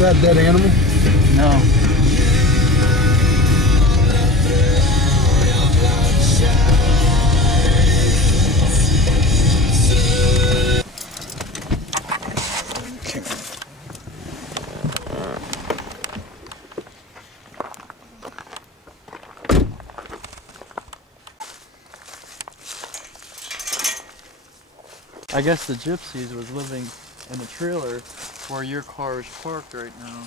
that a dead animal? No. I guess the gypsies was living in a trailer where your car is parked right now.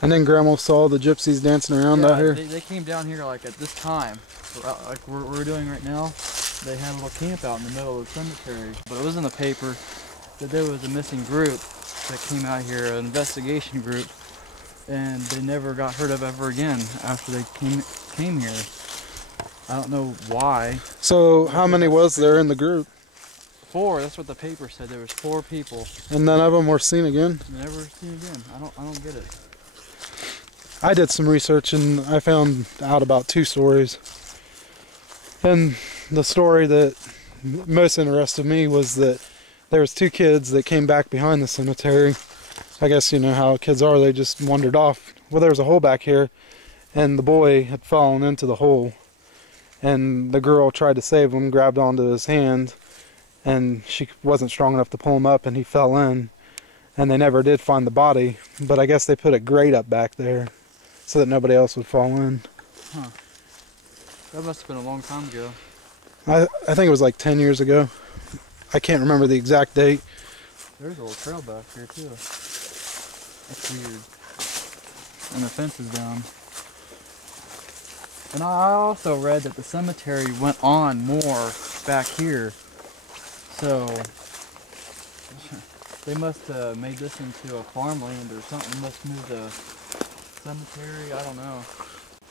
And then Grandma saw the gypsies dancing around out here? They came down here like at this time, like we're doing right now. They had a little camp out in the middle of the cemetery. But it was in the paper that there was a missing group that came out here, an investigation group, and they never got heard of ever again after they came here. I don't know why. So how many was there in the group? 4, that's what the paper said. There was 4 people. And none of them were seen again? Never seen again. I don't get it. I did some research and I found out about 2 stories. And the story that most interested me was that there was 2 kids that came back behind the cemetery. I guess you know how kids are, they just wandered off. Well, there was a hole back here and the boy had fallen into the hole. And the girl tried to save him, grabbed onto his hand, and she wasn't strong enough to pull him up and he fell in. And they never did find the body, but I guess they put a grate up back there so that nobody else would fall in. Huh. That must have been a long time ago. I think it was like 10 years ago. I can't remember the exact date. There's a little trail back here too. That's weird. And the fence is down. And I also read that the cemetery went on more back here. So they must have made this into a farmland or something. Must move the cemetery. I don't know.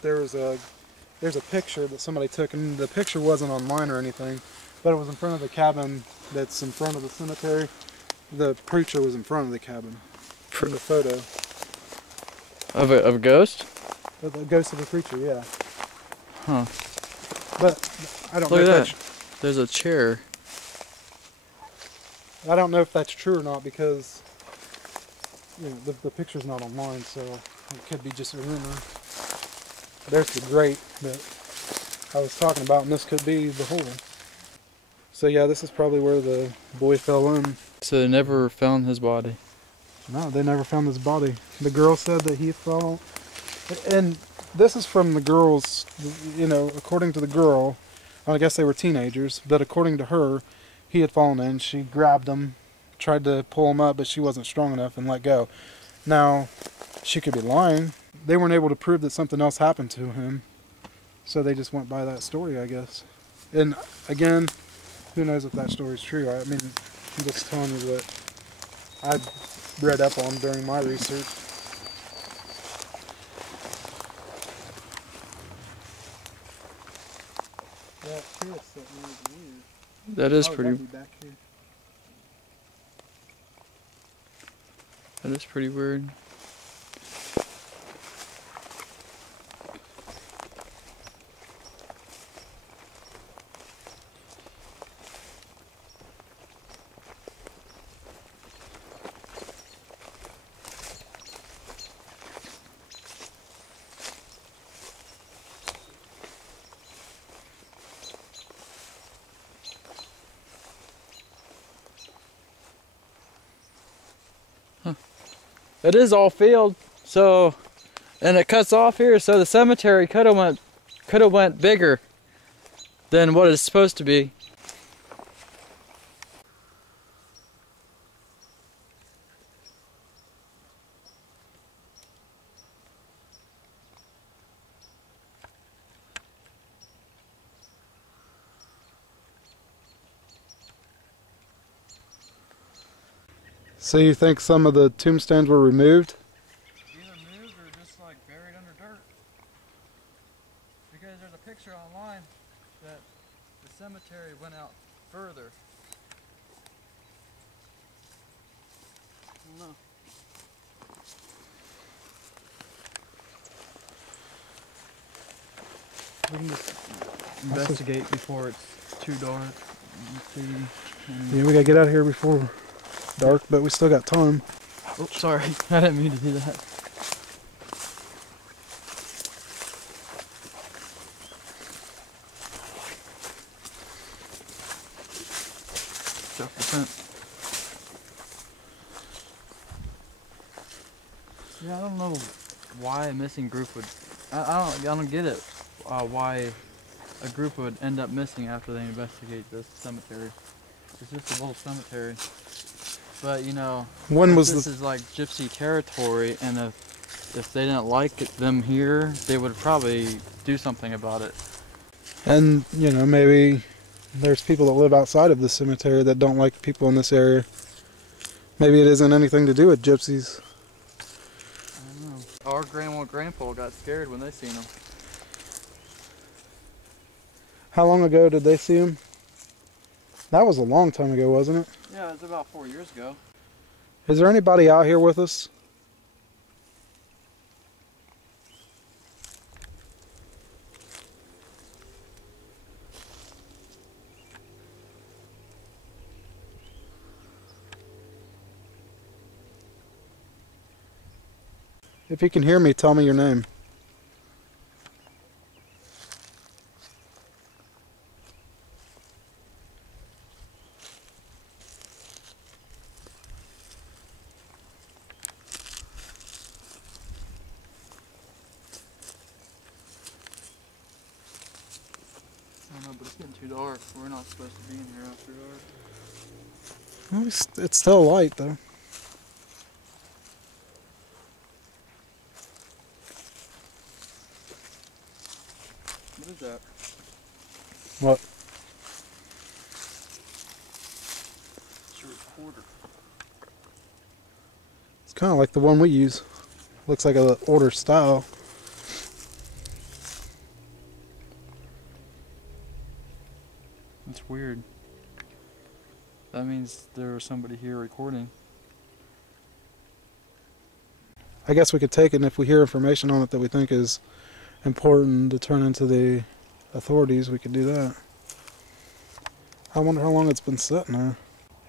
There's a picture that somebody took, and the picture wasn't online or anything, but it was in front of the cabin that's in front of the cemetery. The preacher was in front of the cabin in the photo. Of a ghost? The ghost of a preacher, yeah. Huh. But I don't know Look if at that's... that. There's a chair. I don't know if that's true or not because you know the picture's not online, so it could be just a rumor. There's the grate that I was talking about, and this could be the hole. So yeah, this is probably where the boy fell in. So they never found his body? No, they never found his body. The girl said that he fell, and this is from the girl's, you know, according to the girl, I guess they were teenagers, but according to her, he had fallen in. She grabbed him, tried to pull him up, but she wasn't strong enough and let go. Now, she could be lying. They weren't able to prove that something else happened to him, so they just went by that story, I guess. And again, who knows if that story's true. I mean, I'm just telling you what I read up on during my research. That is pretty. That is pretty weird. It is all field, so, and it cuts off here, so the cemetery could have went bigger than what it's supposed to be. So you think some of the tombstones were removed? Either moved or just like buried under dirt. Because there's a picture online that the cemetery went out further. I don't know. We can just investigate before it's too dark. See, Yeah, we gotta get out of here before dark, but we still got time. Ouch. Oops, sorry. I didn't mean to do that. Jump the fence. Yeah, I don't know why a missing group would. I don't get it. Why a group would end up missing after they investigate this cemetery. It's just a little cemetery. But you know, When was this is like gypsy territory, and if they didn't like them here, they would probably do something about it. And, you know, maybe there's people that live outside of the cemetery that don't like people in this area. Maybe it isn't anything to do with gypsies. I don't know. Our grandma and grandpa got scared when they seen them. How long ago did they see him? That was a long time ago, wasn't it? Yeah, it was about 4 years ago. Is there anybody out here with us? If you can hear me, tell me your name. I don't know, but it's getting too dark. We're not supposed to be in here after dark. Well, it's still light, though. What is that? What? It's your recorder. It's kind of like the one we use. Looks like a older style. That's weird. That means there was somebody here recording. I guess we could take it, and if we hear information on it that we think is important to turn into the authorities, we could do that. I wonder how long it's been sitting there.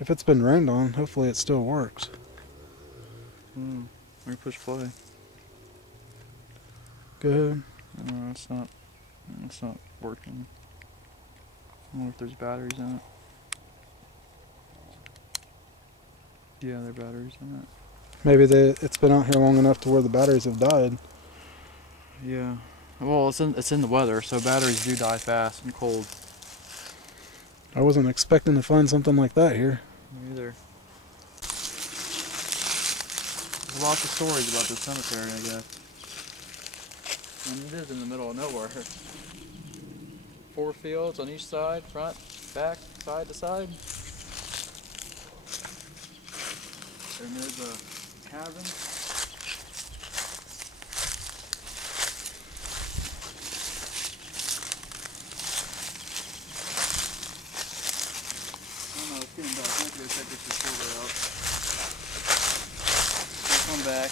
If it's been rained on, hopefully it still works. Let me push play. Go ahead. No, it's not working. I wonder if there's batteries in it. Yeah, there are batteries in it. Maybe it's been out here long enough to where the batteries have died. Yeah. Well, it's in the weather, so batteries do die fast and cold. I wasn't expecting to find something like that here. Me either. There's lots of stories about this cemetery, I guess. And it is in the middle of nowhere. 4 fields on each side, front, back, side to side. And there's a cabin. I don't know, it's getting dark. I have to go check this recorder out. We'll come back.